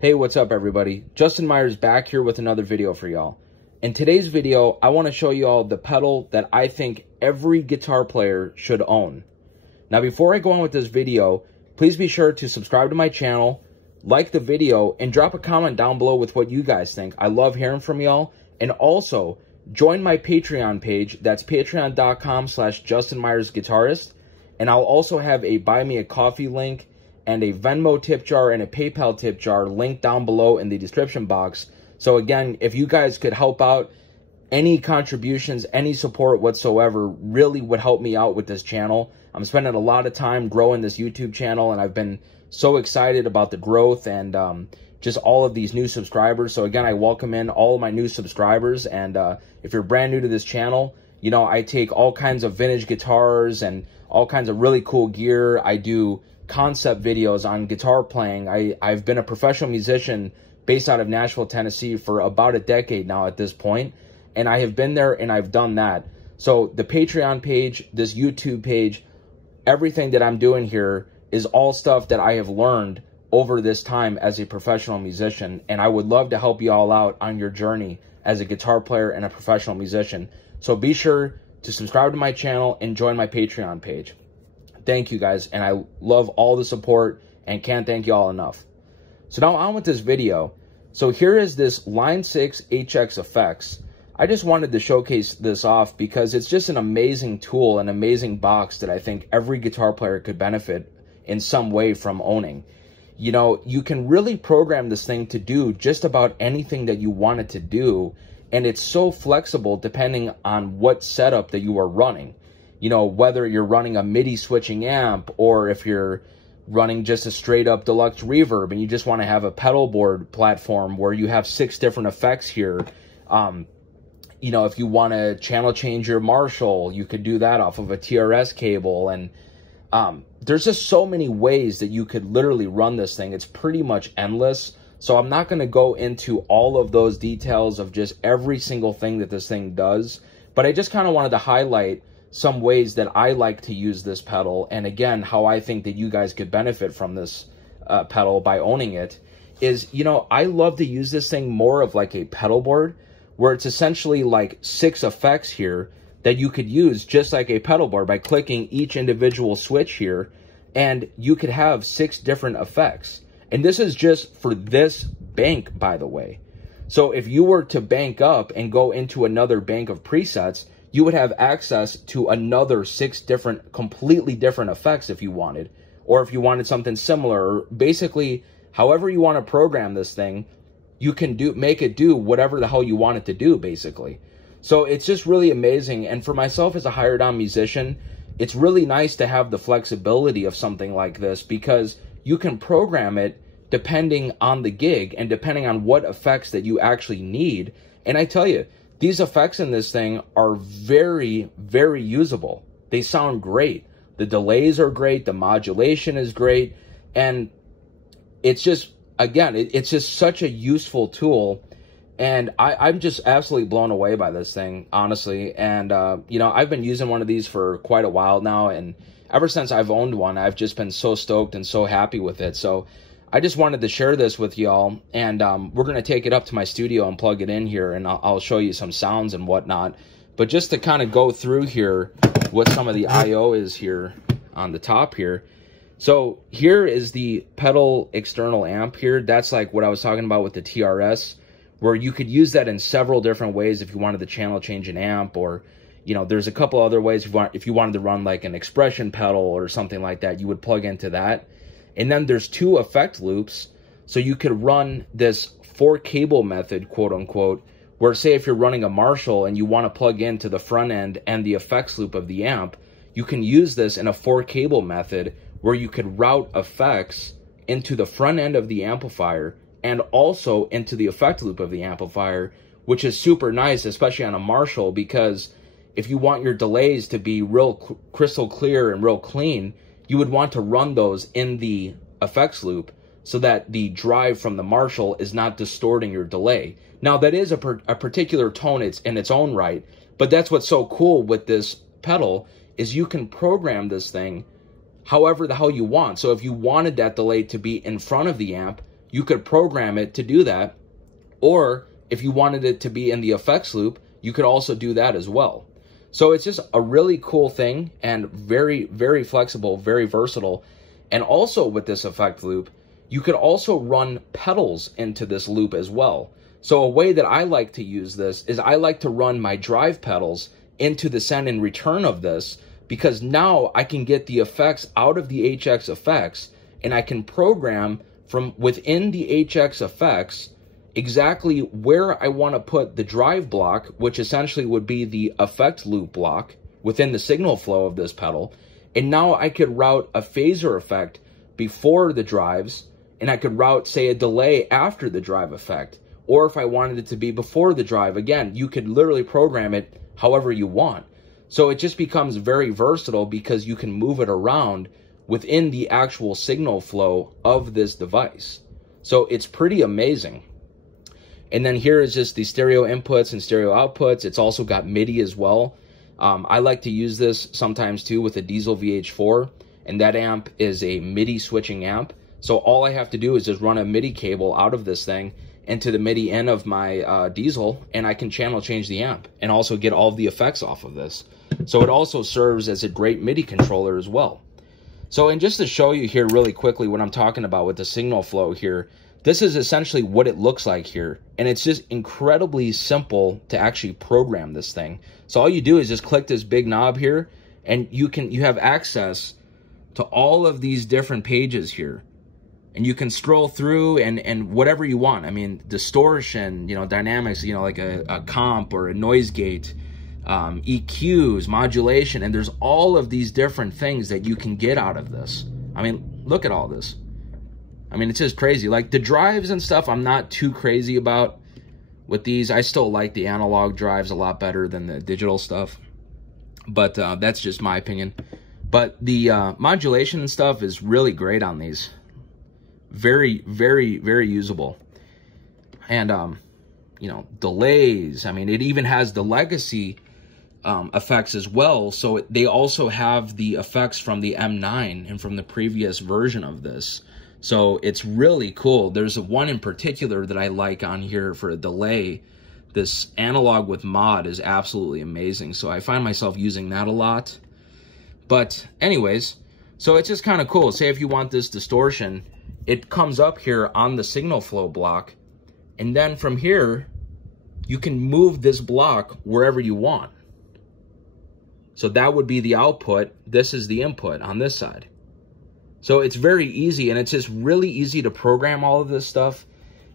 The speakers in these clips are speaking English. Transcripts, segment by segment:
Hey, what's up everybody? Justin Myers back here with another video for y'all. In today's video, I want to show you all the pedal that I think every guitar player should own. Now, before I go on with this video, please be sure to subscribe to my channel, like the video, and drop a comment down below with what you guys think. I love hearing from y'all. And also, join my Patreon page. That's patreon.com/JustinMyersGuitarist. And I'll also have a Buy Me a Coffee link and a Venmo tip jar and a PayPal tip jar linked down below in the description box. So again, if you guys could help out, any contributions, any support whatsoever really would help me out with this channel. I'm spending a lot of time growing this YouTube channel, and I've been so excited about the growth and just all of these new subscribers. So again, I welcome in all of my new subscribers. And if you're brand new to this channel, you know, I take all kinds of vintage guitars and all kinds of really cool gear. I do concept videos on guitar playing. I've been a professional musician based out of Nashville, Tennessee for about a decade now at this point. And I have been there and I've done that. So the Patreon page, this YouTube page, everything that I'm doing here is all stuff that I have learned over this time as a professional musician. And I would love to help you all out on your journey as a guitar player and a professional musician. So be sure to subscribe to my channel and join my Patreon page. Thank you guys, and I love all the support and can't thank you all enough. So now on with this video. So here is this Line 6 HX Effects. I just wanted to showcase this off because it's just an amazing tool, an amazing box that I think every guitar player could benefit in some way from owning. You know, you can really program this thing to do just about anything that you want it to do, and it's so flexible depending on what setup that you are running. You know, whether you're running a MIDI switching amp or if you're running just a straight up deluxe reverb and you just want to have a pedal board platform where you have 6 different effects here. You know, if you want to channel change your Marshall, you could do that off of a TRS cable. And there's just so many ways that you could literally run this thing. It's pretty much endless. So I'm not going to go into all of those details of just every single thing that this thing does. But I just kind of wanted to highlight some ways that I like to use this pedal, and again, how I think that you guys could benefit from this pedal by owning it is, you know, I love to use this thing more of like a pedal board, where it's essentially like 6 effects here that you could use just like a pedal board by clicking each individual switch here, and you could have 6 different effects. And this is just for this bank, by the way. So if you were to bank up and go into another bank of presets, you would have access to another 6 different, completely different effects if you wanted, or if you wanted something similar, or basically however you want to program this thing, you can make it do whatever the hell you want it to do, basically. So it's just really amazing. And for myself as a hired on musician, it's really nice to have the flexibility of something like this, because you can program it depending on the gig and depending on what effects that you actually need. And I tell you, these effects in this thing are very, very usable. They sound great. The delays are great. The modulation is great. And it's just, again, it's just such a useful tool. And I'm just absolutely blown away by this thing, honestly. And, you know, I've been using one of these for quite a while now. And ever since I've owned one, I've just been so stoked and so happy with it. So I just wanted to share this with y'all, and we're going to take it up to my studio and plug it in here, and I'll show you some sounds and whatnot. But just to kind of go through here what some of the I.O. is here on the top here. So here is the pedal external amp here. That's like what I was talking about with the TRS, where you could use that in several different ways if you wanted to channel change an amp, or, you know, there's a couple other ways if you wanted to run like an expression pedal or something like that, you would plug into that. And then there's 2 effect loops, so you could run this 4-cable method, quote unquote, where say if you're running a Marshall and you want to plug into the front end and the effects loop of the amp, you can use this in a 4-cable method where you could route effects into the front end of the amplifier and also into the effect loop of the amplifier, which is super nice, especially on a Marshall, because if you want your delays to be real crystal clear and real clean, you would want to run those in the effects loop so that the drive from the Marshall is not distorting your delay. Now, that is a particular tone in its own right, but that's what's so cool with this pedal is you can program this thing however the hell you want. So if you wanted that delay to be in front of the amp, you could program it to do that. Or if you wanted it to be in the effects loop, you could also do that as well. So it's just a really cool thing and very, very flexible, very versatile. And also with this effect loop, you could also run pedals into this loop as well. So a way that I like to use this is I like to run my drive pedals into the send and return of this, because now I can get the effects out of the HX effects and I can program from within the HX effects exactly where I want to put the drive block, which essentially would be the effect loop block within the signal flow of this pedal. And now I could route a phaser effect before the drives, and I could route, say, a delay after the drive effect. Or if I wanted it to be before the drive, again, you could literally program it however you want. So it just becomes very versatile because you can move it around within the actual signal flow of this device. So it's pretty amazing. And then here is just the stereo inputs and stereo outputs. It's also got MIDI as well. I like to use this sometimes too with a Diesel VH4, and that amp is a MIDI switching amp. So all I have to do is just run a MIDI cable out of this thing into the MIDI end of my Diesel, and I can channel change the amp and also get all of the effects off of this. So it also serves as a great MIDI controller as well. So, and just to show you here really quickly what I'm talking about with the signal flow here, this is essentially what it looks like here. And it's just incredibly simple to actually program this thing. So all you do is just click this big knob here, and you have access to all of these different pages here. And you can scroll through and whatever you want. I mean, distortion, you know, dynamics, you know, like a comp or a noise gate, EQs, modulation, and there's all of these different things that you can get out of this. I mean, look at all this. I mean, it's just crazy. Like the drives and stuff, I'm not too crazy about with these. I still like the analog drives a lot better than the digital stuff, but that's just my opinion. But the modulation and stuff is really great on these. Very, very, very usable. And, you know, delays. I mean, it even has the legacy effects as well. So they also have the effects from the M9 and from the previous version of this. So it's really cool. There's one in particular that I like on here for a delay. This analog with mod is absolutely amazing. So I find myself using that a lot. But anyways, so it's just kind of cool. Say if you want this distortion, it comes up here on the signal flow block. And then from here, you can move this block wherever you want. So that would be the output. This is the input on this side. So it's very easy, and it's just really easy to program all of this stuff.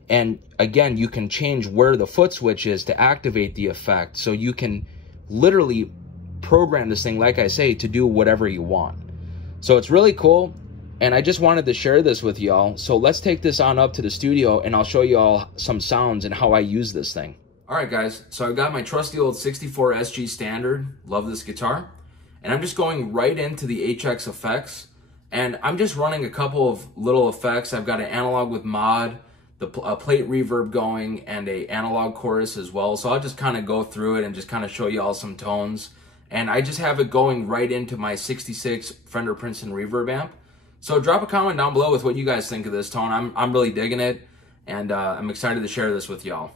And again, you can change where the foot switch is to activate the effect. So you can literally program this thing, like I say, to do whatever you want. So it's really cool. And I just wanted to share this with y'all. So let's take this on up to the studio and I'll show you all some sounds and how I use this thing. All right, guys. So I've got my trusty old 64 SG Standard. Love this guitar. And I'm just going right into the HX effects. And I'm just running a couple of little effects. I've got an analog with mod, a plate reverb going, and a analog chorus as well. So I'll just kind of go through it and just kind of show you all some tones. And I just have it going right into my 66 Fender Princeton reverb amp. So drop a comment down below with what you guys think of this tone. I'm really digging it, and I'm excited to share this with y'all.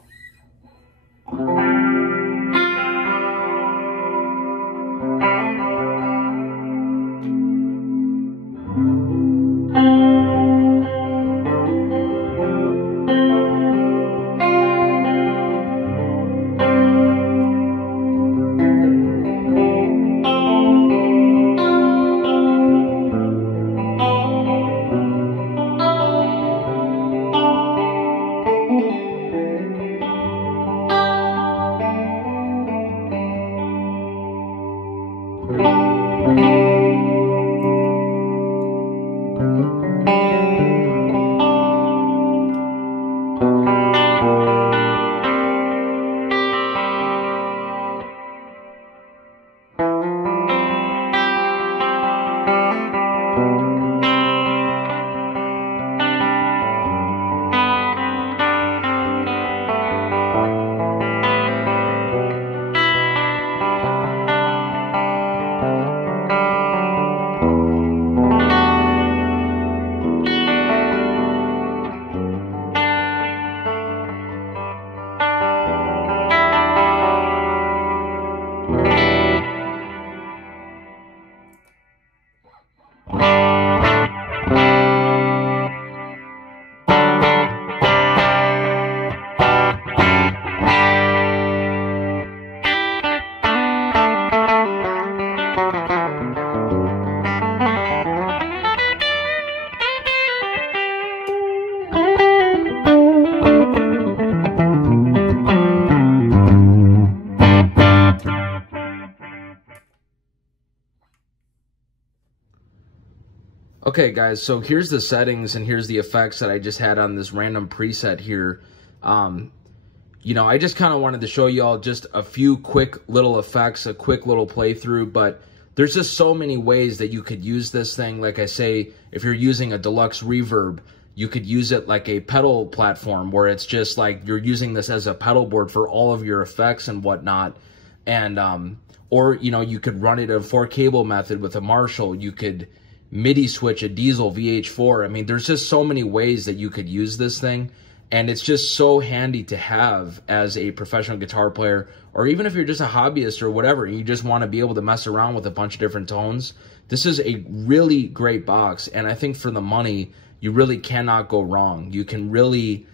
Okay, guys, so here's the settings and here's the effects that I just had on this random preset here. You know, I just kind of wanted to show you all just a few quick little effects, a quick little playthrough, but there's just so many ways that you could use this thing. Like I say, if you're using a deluxe reverb, you could use it like a pedal platform where it's just like you're using this as a pedal board for all of your effects and whatnot. And, or, you know, you could run it a 4-cable method with a Marshall. You could MIDI switch a Diesel VH4. I mean, there's just so many ways that you could use this thing. And it's just so handy to have as a professional guitar player, or even if you're just a hobbyist or whatever, you just want to be able to mess around with a bunch of different tones. This is a really great box, and I think for the money, you really cannot go wrong. You can really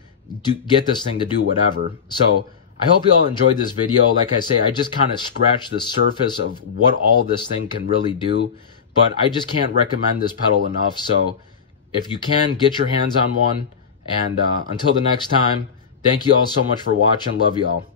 get this thing to do whatever. So I hope you all enjoyed this video. Like I say, I just kind of scratched the surface of what all this thing can really do, but I just can't recommend this pedal enough. So if you can, get your hands on one. And until the next time, thank you all so much for watching. Love you all.